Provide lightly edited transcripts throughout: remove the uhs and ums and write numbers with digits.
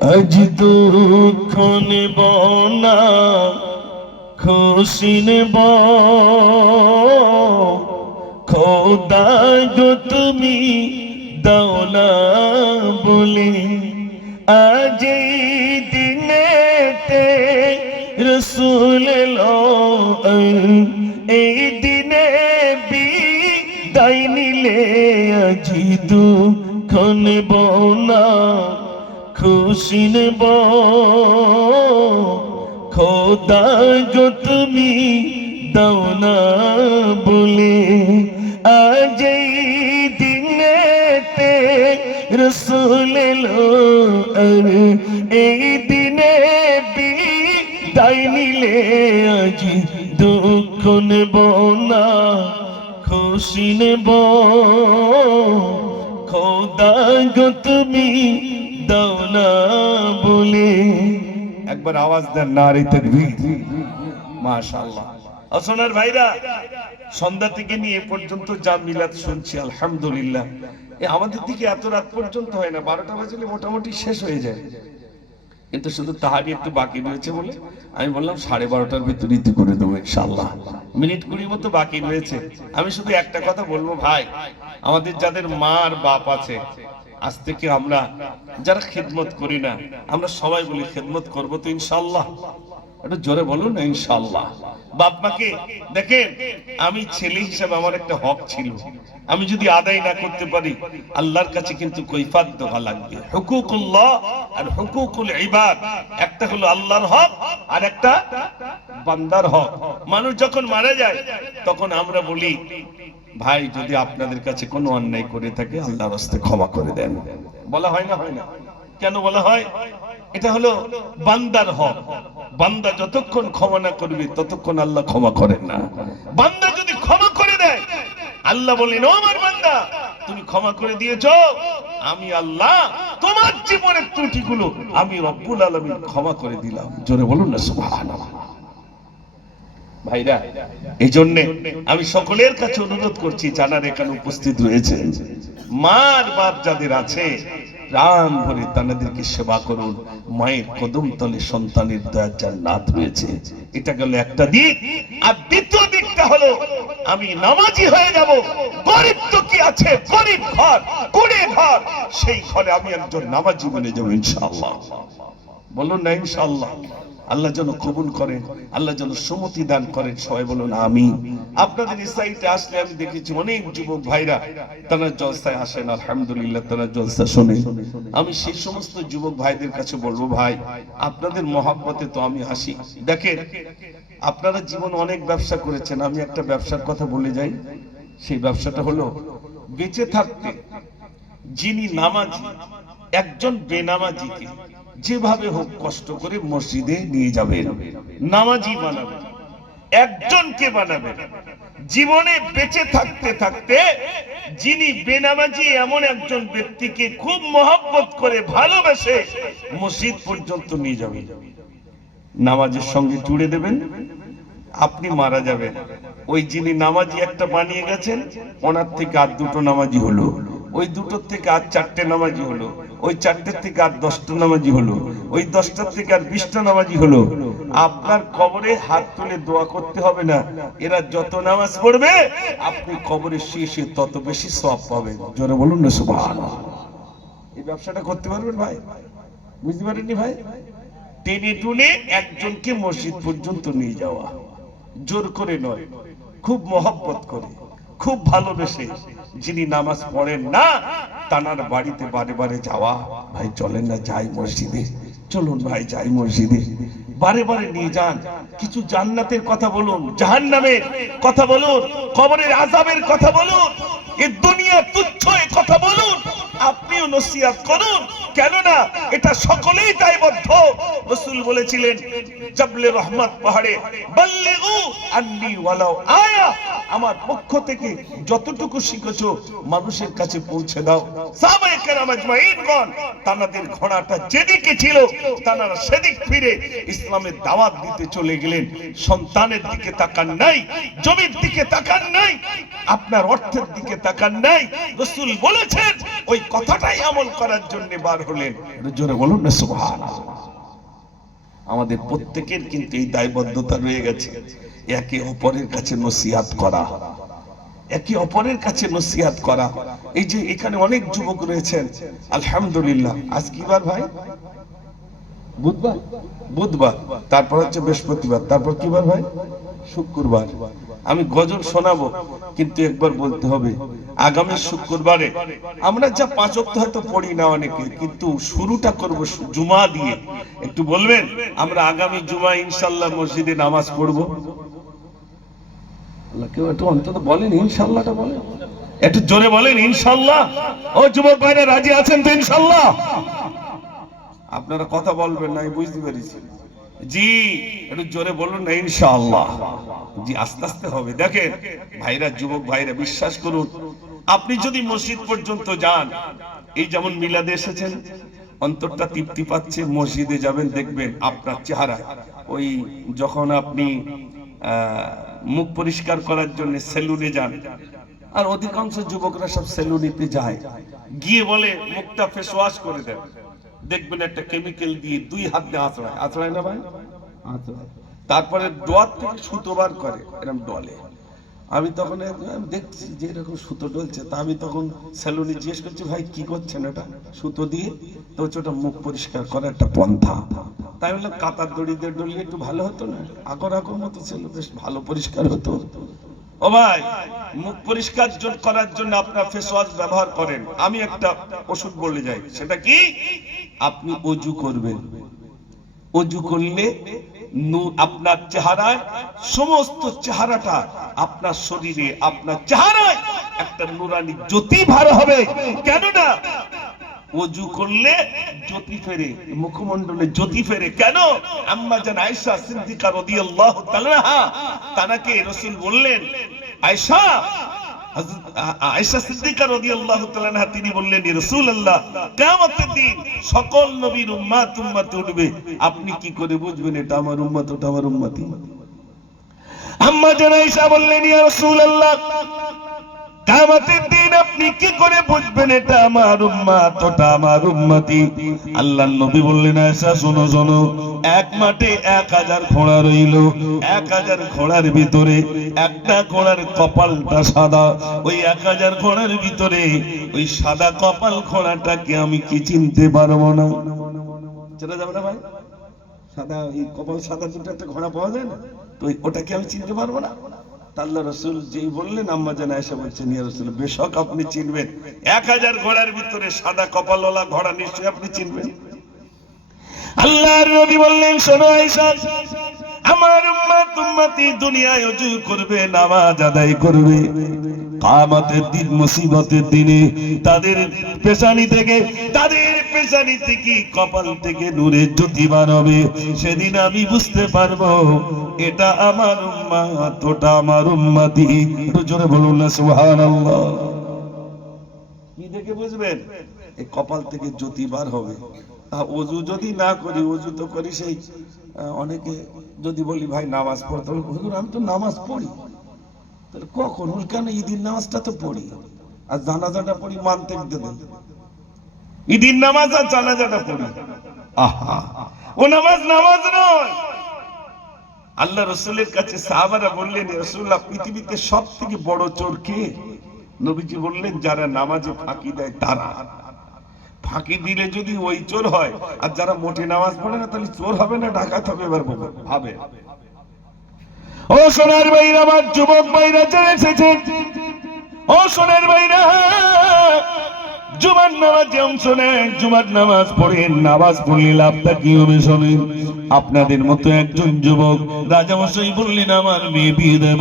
আজ দুঃখ নেব না, খুশি নেব। খোদা গো তুমি দাও না বলে, আজ এই দিনেতে রসুল এলো। এই দিনে বিদায় নিলে আজ দুঃখ নেব না, খুশি নেব। খোদা গো তুমি দাও না বলে, আজ এই দিনেতে রসুল এলো। আর এই দিনে বিদায় নিলে আজ দুঃখ নেব না, খুশি নেব। খোদা গো তুমি দাও না বলে। একবার আওয়াজ দেন নারে তাকবীর। মাশাআল্লাহ। সোনার ভাইরা, সন্ধ্যা থেকে নিয়ে এ পর্যন্ত যা মিলাদ শুনছি আলহামদুলিল্লাহ। আমাদের দিকে এত রাত পর্যন্ত হয় না, 12টা বাজলে মোটামুটি শেষ হয়ে যায়। কিন্তু শুধু তাহারি একটু বাকি রয়েছে বলে আমি বললাম 12:30টার ভিতরে করে দেবো ইনশাআল্লাহ। মিনিট 20 মতো বাকি রয়েছে। আমি শুধু একটা কথা বলবো ভাই, আমাদের যাদের মা আর বাপ আছে, আজ থেকে আমরা যারা খিদমত করি না, আমরা সবাই বলি খিদমত করবো তো ইনশাআল্লাহ। একটু জোরে বলুন না ইনশাআল্লাহ। বাপ মাকে দেখেন, আমি ছেলে হিসেবে আমার একটা হক ছিল, আমি যদি আদায় না করতে পারি আল্লাহর কাছে কিন্তু কৈফিয়ত দেওয়া লাগবে। হুকুকুল্লাহ আর হুকুকুল ইবাদ, একটা হলো আল্লাহর হক আর একটা বান্দার হক। মানুষ যখন মারা যায় তখন আমরা বলি, ভাই যদি আপনাদের কাছে কোনো অন্যায় করে থাকে আল্লাহর রাস্তায় ক্ষমা করে দেন। বলা হয় না? হয় না? কেন বলা হয়? এটা হলো বান্দার হক। বান্দা যতক্ষণ ক্ষমা না করবে ততক্ষণ আল্লাহ ক্ষমা করেন না। বান্দা যদি ক্ষমা করে দেয় আল্লাহ বলেন, ও আমার বান্দা তুমি ক্ষমা করে দিয়েছো, আমি আল্লাহ তোমার জীবনের ত্রুটিগুলো আমি রব্বুল আলামিন ক্ষমা করে দিলাম। জোরে বলুন না সুবহানাল্লাহ। ভাইরা, এই জন্য আমি সকলের কাছে অনুরোধ করছি যারা এখানে উপস্থিত রয়েছে, মার বাপ যাদের আছে প্রাণ ভরে তাদেরকে সেবা করুন। মায়ের কদম তলে সন্তানের দয়ার জান্নাত রয়েছে। এটা গেল একটা দিক। আর দ্বিতীয় দিকটা হলো, আমি নামাজি হয়ে যাব। গরিব তো কি আছে, গরিব ঘর, কুড়ে ঘর, সেই ঘরে আমি একজন নামাজি বনে যাব ইনশাআল্লাহ। বলুন না ইনশাআল্লাহ। আল্লাহ যেন কবুল করেন, আল্লাহ যেন সুমতি দান করেন। সবাই বলুন আমিন। আপনাদের এই সাইটে আসলে আমি দেখেছি অনেক যুবক ভাইরা তারা জলসায় আসেন, আলহামদুলিল্লাহ তারা জলসা শোনে। আমি সেই সমস্ত যুবক ভাইদের কাছে বলবো, ভাই আপনাদের মহব্বতে তো আমি আসি। দেখেন, আপনারা জীবন অনেক ব্যবসা করেছেন, আমি একটা ব্যবসার কথা বলে যাই। সেই ব্যবসাটা হলো, বেঁচে থাকতে যিনি নামাজি একজন বেনামাজিকে যেভাবে হোক কষ্ট করে মসজিদে নিয়ে যাবেন, নামাজি বানাবেন, একজনকে বানাবেন। জীবনে বেঁচে থাকতে থাকতে যিনি বেনামাজি এমন একজন ব্যক্তিকে খুব মহব্বত করে ভালোবেসে মসজিদ পর্যন্ত নিয়ে যাবেন, নামাজের সঙ্গে জুড়ে দেবেন। আপনি মারা যাবেন, ওই যিনি নামাজি একটা বানিয়ে গেছেন ওনার থেকে আর দুটো নামাজি হলো, ওই দুটোর থেকে আর চারটে নামাজি হলো, ওই চারটের থেকে আর 10টা নামাজি হলো, ওই 10টার থেকে আর 20টা নামাজি হলো। আপনার কবরে হাত তুলে দোয়া করতে হবে না, এরা যত নামাজ পড়বে আপনি কবরে শেষে তত বেশি সওয়াব পাবেন। জোরে বলুন না সুবহানাল্লাহ। এই ব্যবসাটা করতে পারবেন ভাই? বুঝতে পারেননি ভাই? টেনে টুনে একজনকে মসজিদ পর্যন্ত নিয়ে যাওয়া, জোর করে নয়, খুব মহব্বত করে, খুব ভালোবেসে। যিনি নামাজ পড়েন না তানার বাড়িতে বারে বারে যাওয়া। ভাই চলেন না যাই মসজিদে, চলুন ভাই যাই মসজিদে, বারে বারে নিয়ে যান। কিছু জান্নাতের কথা বলুন, জাহান্নামের কথা বলুন, কবরের আযাবের কথা বলুন, এই দুনিয়া তুচ্ছ এই কথা বলুন। আপনিও নসিহত করুন, কেননা এটা সকলেই দায়বদ্ধ। রাসূল বলেছিলেন, জাবলে রহমত পাহাড়ে বাল্লিগু আন্নি ওয়ালাউ আয়া, আমার পক্ষ থেকে যতটুকু শিখেছো মানুষের কাছে পৌঁছে দাও। সাহাবায়ে কেরাম আজমাইনগণ তাদের ঘোড়াটা যেদিকে ছিল তারা সেদিক ফিরে ইসলামের দাওয়াত দিতে চলে গেলেন। সন্তানের দিকে তাকান নাই, জমির দিকে তাকান নাই, আপনার অর্থের দিকে তাকান নাই। রাসূল বলেছেন ওই কথাটাই আমল করার জন্য বার হলেন, জোরে বলুন না সুবহানাল্লাহ। আমাদের প্রত্যেকের কিন্তু এই দায়বদ্ধতা রয়ে গেছে, একে অপরের কাছে নসিহত করা, একে অপরের কাছে নসিহত করা। এই যে এখানে অনেক যুবক রয়েছেন, আলহামদুলিল্লাহ। আজ কি বার ভাই? বুধবার। বুধবার, তারপর হচ্ছে বৃহস্পতিবার, তারপর কি বার ভাই? শুক্রবার। আমি গজল শোনাবো, কিন্তু একবার বলতে হবে আগামী শুক্রবারে আমরা যা 5 ওয়াক্ত হয়তো পড়ি না অনেকে, কিন্তু শুরুটা করব জুমা দিয়ে। একটু বলবেন আমরা আগামী জুমা ইনশাআল্লাহ মসজিদে নামাজ পড়বো? আল্লাহ, কেউ একটু অন্তত বলেন ইনশাআল্লাহটা বলেন, একটু জোরে বলেন ইনশাআল্লাহ। ও যুবক ভাইরা রাজি আছেন তো ইনশাআল্লাহ? আপনারা কথা বলবেন না, আমি বুঝতে পেরেছি। জি, একটু জোরে বলুন না ইনশাআল্লাহ। জি, আস্তে আস্তে হবে। দেখেন ভাইরা, যুবক ভাইরা, বিশ্বাস করুন, আপনি যদি মসজিদ পর্যন্ত যান, এই যেমন মিলাদে এসেছেন, অন্তরটা তৃপ্তি পাচ্ছে, মসজিদে যাবেন দেখবেন আপনার চেহারা, ওই যখন আপনি মুখ পরিষ্কার করার জন্য সেলুনে যান, আর অধিকাংশ যুবকরা সব সেলুনিতে যায়, গিয়ে বলে মুখটা ফেস ওয়াশ করে দেন, দেখবেন একটা কেমিক্যাল দিয়ে 2 হাত দিয়ে আঁচড়ায়, আঁচড়ায় না ভাই? আঁচড়ায়। তারপরে ডোয়ার থেকে সুতো বার করে, এরকম ডলে। আমি তখন দেখছি যে এরকম সুতো ডলছে, তা আমি তখন সেলুনে জিজ্ঞেস করছি, ভাই কি করছেন এটা? সুতো দিয়ে। তো ওটা মুখ পরিষ্কার করার একটা পন্থা। তাই বললাম কাতার দড়ি দিয়ে ডলিয়ে একটু ভালো হতো না? আগর আগর মতো ছিল, বেশ ভালো পরিষ্কার হতো। ও ভাই, মুখ পরিষ্কার করার জন্য আপনার ফেস ওয়াশ ব্যবহার করেন, আমি একটা ওষুধ বলে যাই, সেটা কি? আপনি অজু করবেন। অজু করলে আপনার চেহারায়, সমস্ত চেহারাটা, আপনার শরীরে, আপনার চেহারায় একটা নুরানি জ্যোতি ভার হবে। কেননা ওযু করলে জ্যোতি ফেরে, মুখমণ্ডলে জ্যোতি ফেরে। কেন? আম্মা জান আয়েশা সিদ্দিকা রাদিয়াল্লাহু তাআলা আনহা, তাকে রাসূল বললেন, আয়েশা, আয়েশা সিদ্দিকা রাদিয়াল্লাহু তাআলা আনহা, তিনি বললেন, ইয়া রাসূলুল্লাহ, কিয়ামতের দিন সকল নবীর উম্মত উঠবে, আপনি কি করে বুঝবেন এটা আমার উম্মত, ওটা আমার উম্মতি? আম্মা জান আয়েশা বললেন, ইয়া রাসূলুল্লাহ, কিয়ামতের দিন আপনি কি করে বুঝবেন এটা আমার উম্মত, ওটা আমার উম্মতি? আল্লাহর নবী বললেন, আয়েশা শোনো শোনো, এক মাঠে 1000 ঘোড়া রইল, 1000 ঘোড়ার ভিতরে একটা ঘোড়ার কপালটা সাদা, ওই 1000 ঘোড়ার ভিতরে ওই সাদা কপাল ঘোড়াটাকে আমি কি চিনতে পারবো না? চেনা যাবে না ভাই? সাদা, এই কপাল সাদা দুটো একটা ঘোড়া পাওয়া যায় না, তো ওটাকে আমি চিনতে পারবো না? আল্লাহ রাসূল যেই বললেন, আম্মা জান আয়েশা বলছেন, ইয়া রাসূল, বেশক আপনি চিনবেন, 1000 ঘোড়ার ভিতরে সাদা কপালওয়ালা ঘোড়া নিশ্চয়ই আপনি চিনবেন। আল্লাহর নবী বললেন, শোনো আয়েশা, আমার উম্মত উম্মতি দুনিয়ায় ওযু করবে, নামাজ আদায় করবে, কিয়ামতের দিন, মুসিবতের দিনে তাদের পেশানি থেকে, কপাল থেকে নূরের জ্যোতি বার হবে। সেদিন আমি বুঝতে পারবো এটা আমার উম্মত, ওটা আমার উম্মতি। একটু জোরে বলুন না সুবহানাল্লাহ। কি দেখে বুঝবেন? এই কপাল থেকে জ্যোতি বার হবে। ওযু যদি না করি, ওযু তো করি সেই, অনেকে যদি বলি ভাই নামাজ পড়তে, হুজুর আমি তো নামাজ পড়ি। তাহলে কখন? কেন? ঈদের নামাজটা তো পড়ি, আর জানাজাটা পড়ি, মানতে দেন। ঈদের নামাজ আর জানাজাটা পড়ি, আহা, ও নামাজ নামাজ নয়। আল্লাহ রাসূলের কাছে সাহাবারা বললেন, ইয়া রাসূলুল্লাহ, পৃথিবীতে সবথেকে বড় চোর কে? নবীজি বললেন, যারা নামাজে ফাঁকি দেয় তারা। ফাঁকি দিলে যদি ওই চোর হয়, আর যারা মোটে নামাজ পড়ে না, তাহলে চোর হবে না ডাকাত হবে? এবার ভাবে। ও সোনার ভাইরা, আমার যুবক ভাইরা যারা এসেছেন, ও সোনার ভাইরা, জুমার নামাজে অংশ নেন, জুমার নামাজ পড়েন। নামাজ পড়লে লাভটা কি হবে শোনেন। আপনাদের মতো একজন যুবক রাজামশাই বললেন, আমার মেয়ে বিয়ে দেব।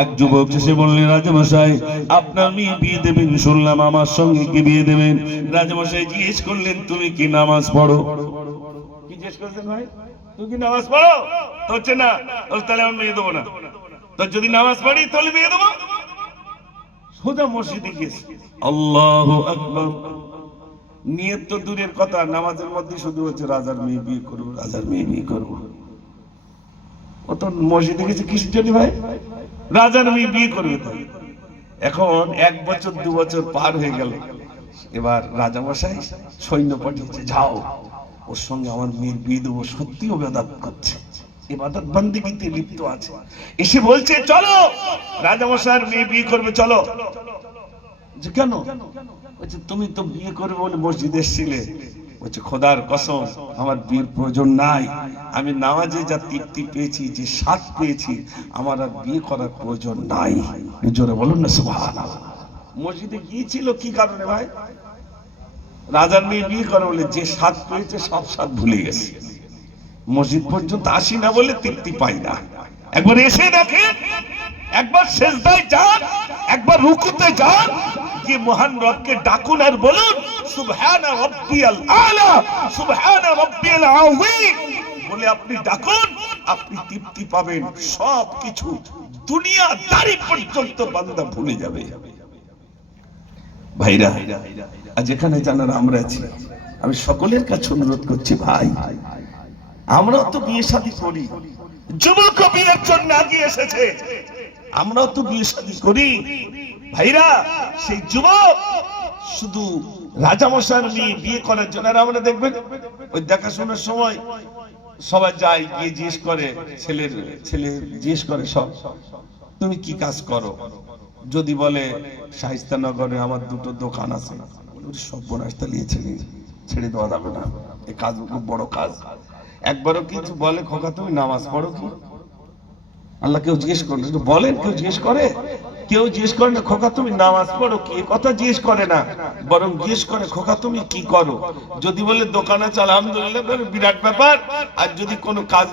এক যুবক এসে বললেন, রাজামশাই আপনার মেয়ে বিয়ে দেবেন, শুনলাম আমার সঙ্গে কি বিয়ে দেবেন? রাজামশাই জিজ্ঞেস করলেন, তুমি কি নামাজ পড়ো? কি জিজ্ঞেস করছেন ভাই? তুমি কি নামাজ পড়ো? তো হচ্ছে না, তাহলে আমি বিয়ে দেবো না। তো যদি নামাজ পড়ি তাহলে বিয়ে দেবো। সোজা মসজিদে গেছে, আল্লাহু আকবার। নিয়ত তো দূরের কথা, নামাজের মধ্যে শুধু হচ্ছে রাজার মেয়ে বিয়ে করবো, রাজার মেয়ে বিয়ে করবো। ও তো মসজিদে গেছে কিসের জন্য ভাই? রাজার মেয়ে বিয়ে করবে। তো এখন 1 বছর 2 বছর পার হয়ে গেল, এবার রাজামশাই সৈন্য পাঠিয়েছে, যাও ওর সঙ্গে আমার মেয়ের বিয়ে দেবো। সত্যিও বেদাত করছে, ইবাদত বন্দেগীতে লিপ্ত আছে। এসে বলছে চলো রাজামশাইয়ের মেয়ে বিয়ে করবে, চলো। যে কেন? বলছে তুমি তো বিয়ে করবে বলে মসজিদে এসেছিলে। বলছে খোদার কসম আমার বিয়ের প্রয়োজন নাই, আমি নামাজে যা তৃপ্তি পেয়েছি, যে স্বাদ পেয়েছি, আমার আর বিয়ে করার প্রয়োজন নাই। জোরে বলুন না সুবহানাল্লাহ। মসজিদে গিয়েছিল কি কারণে ভাই? রাজার মেয়ে বিয়ে করে বলে যে স্বাদ পেয়েছে সব স্বাদ ভুলে গেছে। মসজিদ পর্যন্ত আসি না বলে তৃপ্তি পাই না। একবার এসে দেখেন, একবার সেজদায় যান, একবার রুকুতে যান, যে মহান রবকে ডাকুন আর বলুন সুবহানা রাব্বিয়াল আলা, সুবহানা রাব্বিয়াল আযীম বলে আপনি ডাকুন, আপনি তৃপ্তি পাবেন। সব কিছু দুনিয়াদারি পর্যন্ত বান্দা ভুলে যাবে। ভাইরা, আজ এখানে জানার আমরা আছি, আমি সকলের কাছে অনুরোধ করছি, ভাই আমরাও তো বিয়ে শাদী করি, যুবক বিয়ের জন্য আগিয়ে এসেছে, আমরাও তো বিয়ে শাদী করি। ভাইরা, সেই যুবক শুধু রাজামশাইয়ের মেয়ে বিয়ে করার জন্য, আর আমরা দেখবেন ওই দেখাশোনার সময় সবাই যায়, গিয়ে জিজ্ঞেস করে, ছেলে জিজ্ঞেস করে সব, তুমি কি কাজ করো? যদি বলে শায়েস্তানগরে আমার দুটো দোকান আছে, সর্বনাশ, তাহলে ছেড়ে দেওয়া যাবে না, এই কাজ খুব বড় কাজ। একবারও কিছু বলে খোকা তুমি নামাজ পড়ো কি? আল্লাহ কেউ জিজ্ঞেস করে বলেন? কেউ জিজ্ঞেস করে? কেউ জিজ্ঞেস করে না খোকা তুমি নামাজ পড়ো কি, কথা জিজ্ঞেস করে না, বরং জিজ্ঞেস করে খোকা তুমি কি করো। যদি বলে দোকানে চল, আলহামদুলিল্লাহ, বিরাট ব্যাপার। আর যদি কোনো কাজ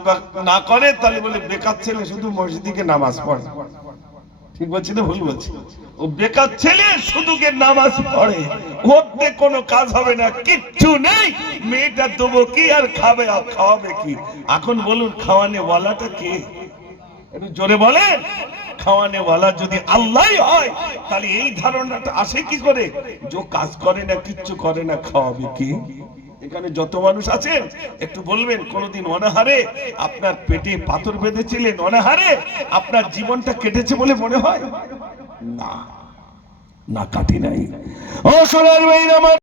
না করে তাহলে বলে বেকার ছেলে, শুধু মসজিদে নামাজ পড়ে। ঠিক বলছি না ভুল বলছি? ও বেকার ছেলে, শুধু কে নামাজ পড়ে, ওতে কোনো কাজ হবে না, কিচ্ছু নেই। মেয়েটা দেবো কি আর খাবে আর খাওয়াবে কি? এখন বলুন খাওয়ানে ওয়ালাটা কে? একটু জোরে বলেন। খাওয়ানে ওয়ালা যদি আল্লাহ হয়, তাহলে এই ধারণাটা আসে কি করে? যে কাজ করে না, কিচ্ছু করে না, খাওয়াবে কি? এখানে যত মানুষ আছেন একটু বলবেন, কোনদিন অনাহারে আপনার পেটে পাথর বেঁধেছিলেন? অনাহারে আপনার জীবনটা কেটেছে বলে মনে হয়? না, না কাটি নাই। ও সোনার ভাইরা।